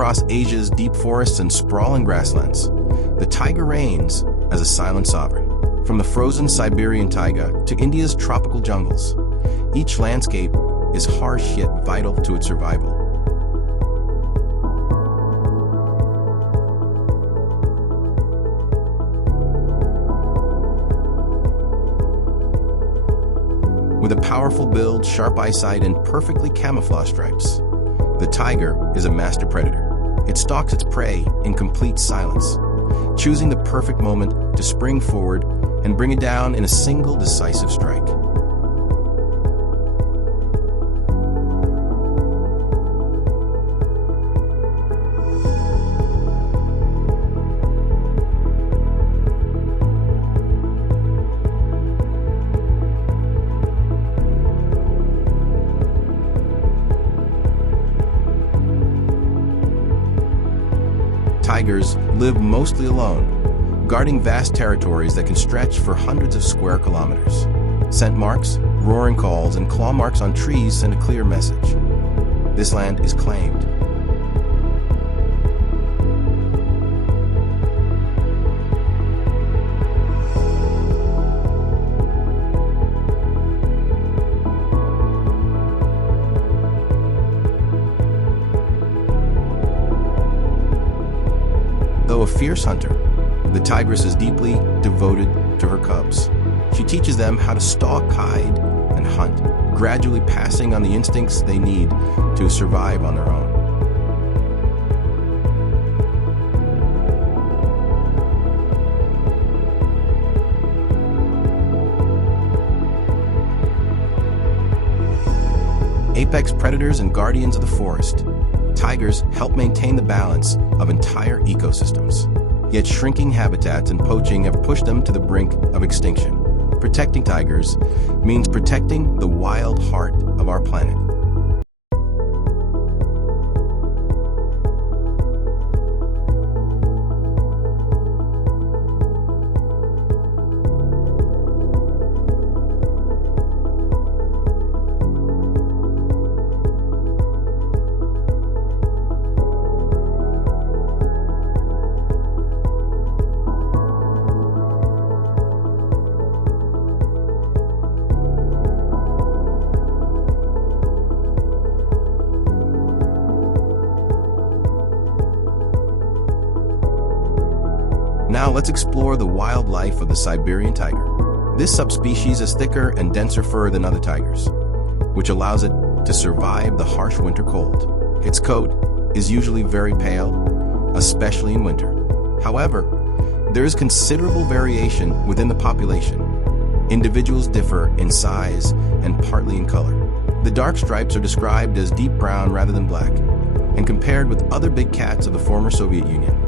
across Asia's deep forests and sprawling grasslands, the tiger reigns as a silent sovereign. From the frozen Siberian taiga to India's tropical jungles, each landscape is harsh yet vital to its survival. With a powerful build, sharp eyesight, and perfectly camouflaged stripes, the tiger is a master predator. It stalks its prey in complete silence, choosing the perfect moment to spring forward and bring it down in a single decisive strike. Tigers live mostly alone, guarding vast territories that can stretch for hundreds of square kilometers. Scent marks, roaring calls, and claw marks on trees send a clear message. This land is claimed. Though a fierce hunter, the tigress is deeply devoted to her cubs. She teaches them how to stalk, hide, and hunt, gradually passing on the instincts they need to survive on their own. Apex predators and guardians of the forest, tigers help maintain the balance of entire ecosystems. Yet shrinking habitats and poaching have pushed them to the brink of extinction. Protecting tigers means protecting the wild heart of our planet. Now let's explore the wild life of the Siberian tiger. This subspecies has thicker and denser fur than other tigers, which allows it to survive the harsh winter cold. Its coat is usually very pale, especially in winter. However, there is considerable variation within the population. Individuals differ in size and partly in color. The dark stripes are described as deep brown rather than black, and compared with other big cats of the former Soviet Union,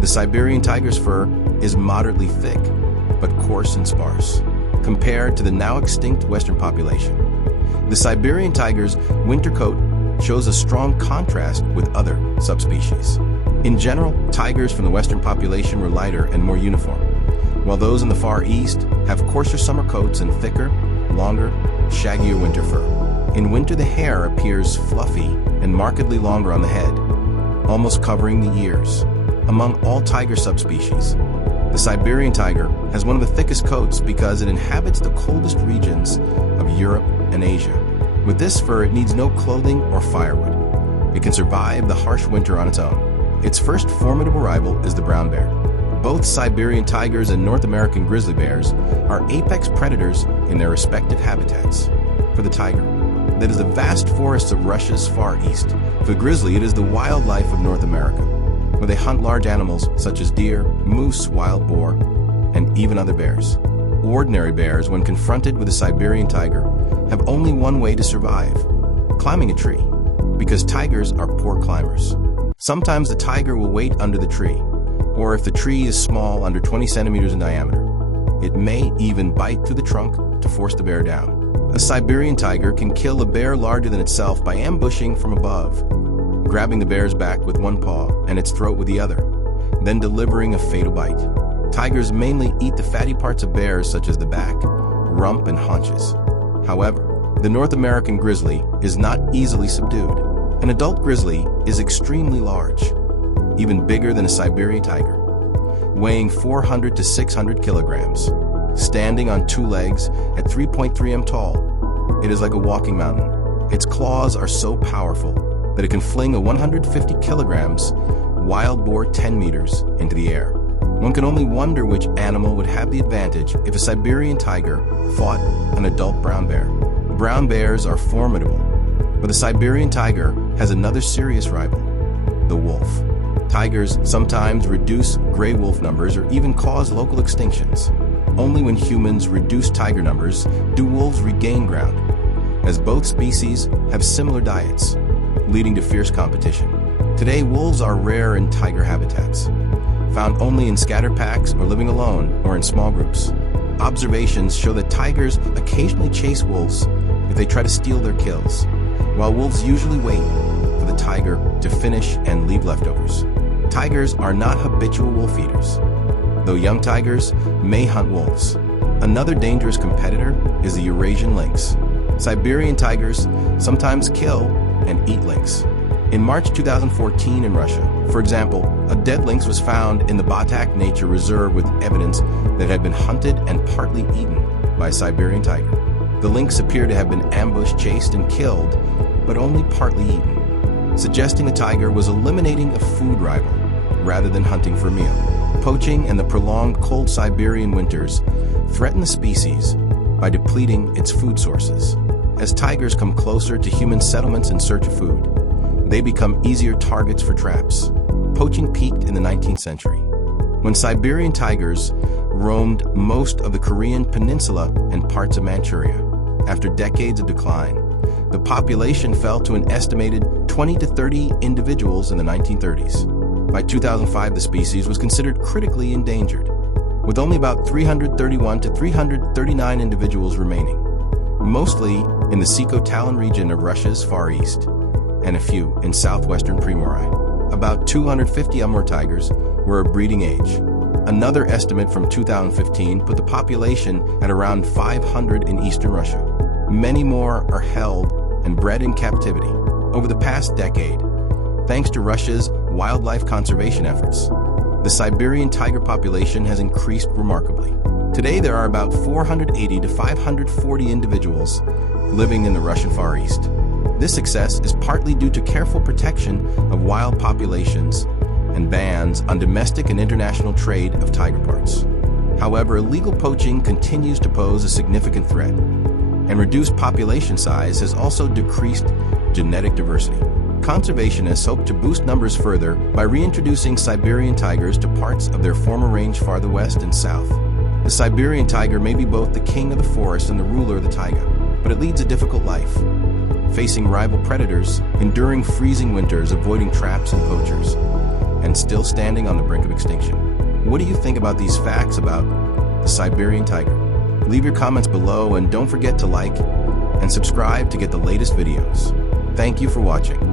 the Siberian tiger's fur is moderately thick, but coarse and sparse, compared to the now extinct Western population. The Siberian tiger's winter coat shows a strong contrast with other subspecies. In general, tigers from the Western population were lighter and more uniform, while those in the Far East have coarser summer coats and thicker, longer, shaggier winter fur. In winter, the hair appears fluffy and markedly longer on the head, almost covering the ears. Among all tiger subspecies, the Siberian tiger has one of the thickest coats because it inhabits the coldest regions of Europe and Asia. With this fur, it needs no clothing or firewood. It can survive the harsh winter on its own. Its first formidable rival is the brown bear. Both Siberian tigers and North American grizzly bears are apex predators in their respective habitats. For the tiger, that is the vast forests of Russia's Far East. For the grizzly, it is the wildlife of North America, where they hunt large animals such as deer, moose, wild boar, and even other bears. Ordinary bears, when confronted with a Siberian tiger, have only one way to survive: climbing a tree, because tigers are poor climbers. Sometimes the tiger will wait under the tree, or if the tree is small, under 20 centimeters in diameter, it may even bite through the trunk to force the bear down. A Siberian tiger can kill a bear larger than itself by ambushing from above, grabbing the bear's back with one paw and its throat with the other, then delivering a fatal bite. Tigers mainly eat the fatty parts of bears such as the back, rump, and haunches. However, the North American grizzly is not easily subdued. An adult grizzly is extremely large, even bigger than a Siberian tiger, weighing 400 to 600 kilograms. Standing on two legs at 3.3 m tall, it is like a walking mountain. Its claws are so powerful that it can fling a 150 kilograms wild boar 10 meters into the air. One can only wonder which animal would have the advantage if a Siberian tiger fought an adult brown bear. Brown bears are formidable, but the Siberian tiger has another serious rival, the wolf. Tigers sometimes reduce gray wolf numbers or even cause local extinctions. Only when humans reduce tiger numbers do wolves regain ground, as both species have similar diets, leading to fierce competition. Today, wolves are rare in tiger habitats, found only in scatter packs or living alone or in small groups. Observations show that tigers occasionally chase wolves if they try to steal their kills, while wolves usually wait for the tiger to finish and leave leftovers. Tigers are not habitual wolf eaters, though young tigers may hunt wolves. Another dangerous competitor is the Eurasian lynx. Siberian tigers sometimes kill and eat lynx. In March 2014 in Russia, for example, a dead lynx was found in the Batak Nature Reserve with evidence that it had been hunted and partly eaten by a Siberian tiger. The lynx appeared to have been ambushed, chased, and killed, but only partly eaten, suggesting the tiger was eliminating a food rival rather than hunting for a meal. Poaching and the prolonged cold Siberian winters threaten the species by depleting its food sources. As tigers come closer to human settlements in search of food, they become easier targets for traps. Poaching peaked in the 19th century, when Siberian tigers roamed most of the Korean peninsula and parts of Manchuria. After decades of decline, the population fell to an estimated 20 to 30 individuals in the 1930s. By 2005, the species was considered critically endangered, with only about 331 to 339 individuals remaining, mostly in the Sikhote-Talin region of Russia's Far East, and a few in southwestern Primorie. About 250 Amur tigers were of breeding age. Another estimate from 2015 put the population at around 500 in eastern Russia. Many more are held and bred in captivity. Over the past decade, thanks to Russia's wildlife conservation efforts, the Siberian tiger population has increased remarkably. Today, there are about 480 to 540 individuals living in the Russian Far East. This success is partly due to careful protection of wild populations and bans on domestic and international trade of tiger parts. However, illegal poaching continues to pose a significant threat, and reduced population size has also decreased genetic diversity. Conservationists hope to boost numbers further by reintroducing Siberian tigers to parts of their former range farther west and south. The Siberian tiger may be both the king of the forest and the ruler of the taiga, but it leads a difficult life, facing rival predators, enduring freezing winters, avoiding traps and poachers, and still standing on the brink of extinction. What do you think about these facts about the Siberian tiger? Leave your comments below and don't forget to like and subscribe to get the latest videos. Thank you for watching.